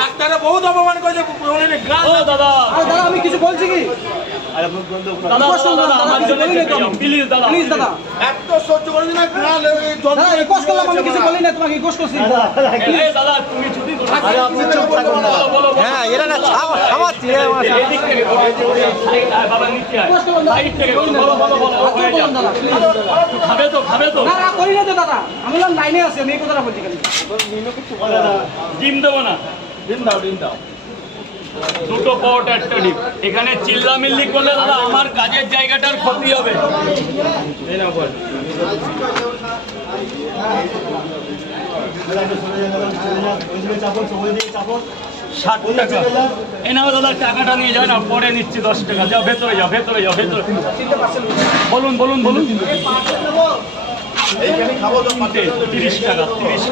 ডাক্তাররা বহুত অপমান করেছে দাদা আমি কিছু বলছি কি দাদা দাদা। প্লিজ দাদা। প্লিজ দাদা। এত করলাম কিছু বলি না তোমাকে করছি। দাদা তুমি। হ্যাঁ, এরা না আমার। খাবে তো খাবে তো। না করি না তো দাদা। আমি লাইনে আছি আমি এই কথাটা বলছি খালি। ডিম দেবো না। ডিম দাও ডিম দাও। দুটো পট একটা ডিম। এখানে চিল্লামিল্লি করলে দাদা, আমার কাজের জায়গাটার ক্ষতি হবে। টাকা। দাদা, টাকাটা নিয়ে না পরে নিচ্ছি দশ টাকা। যাও, ভেতরে যাও ভেতরে যাও, ভেতরে। বলুন বলুন বলুন। তিরিশ টাকা, তিরিশ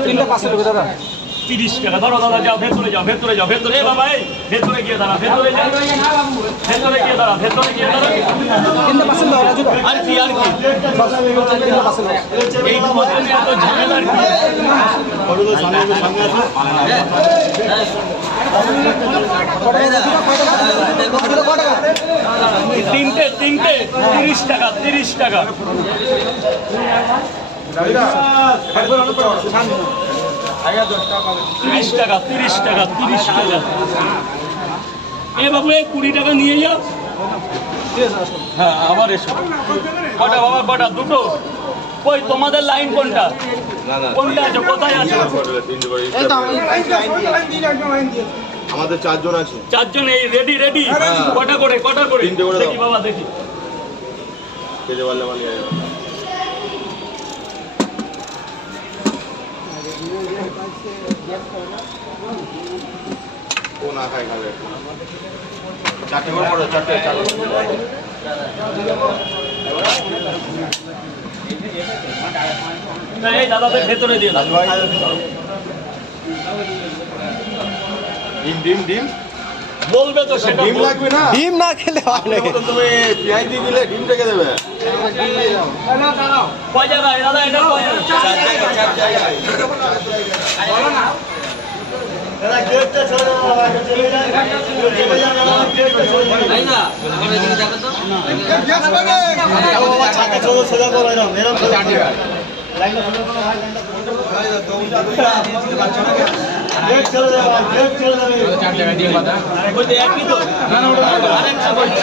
দেবে দাদা। তিরিশ টাকা। ধরো দাদা যাও ভেতরে যাও ভেতরে যাও ভেতরে এ বাবা এই। ভেতরে গিয়ে দাঁড়া ভেতরে যাও। ভেতরে গিয়ে দাঁড়া ভেতরে গিয়ে দাঁড়া আর কি আর কি? এই এত কি? তিনটে তিনটে তিরিশ টাকা তিরিশ টাকা। তিরিশ টাকা তিরিশ টাকা তিরিশ টাকা। এ বাবু এই কুড়ি টাকা নিয়ে যাও। হ্যাঁ আবার এসো। কটা বাবা কটা? দুটো? কই তোমাদের লাইন কোনটা? কোনটা আছে? কোথায় আছে? আমাদের চারজন আছে। চারজন এই রেডি রেডি কটা করে কটা করে। দেখি বাবা দেখি। পারলে মানে চারটে চারটে চারটে না, এই দাদাদের ভেতরে দিয়ে ডিম ডিম ডিম বলবে তো সেটা ডিম লাগবে না? ডিম না খেলে হয় মতন তুমি পেঁয়াজ দিয়ে দিলে ডিম রেখে দেবে। কয় জায়গায় দাদা এটা কয় জায়গায়? বলতে একই তো আরেকটা বলছে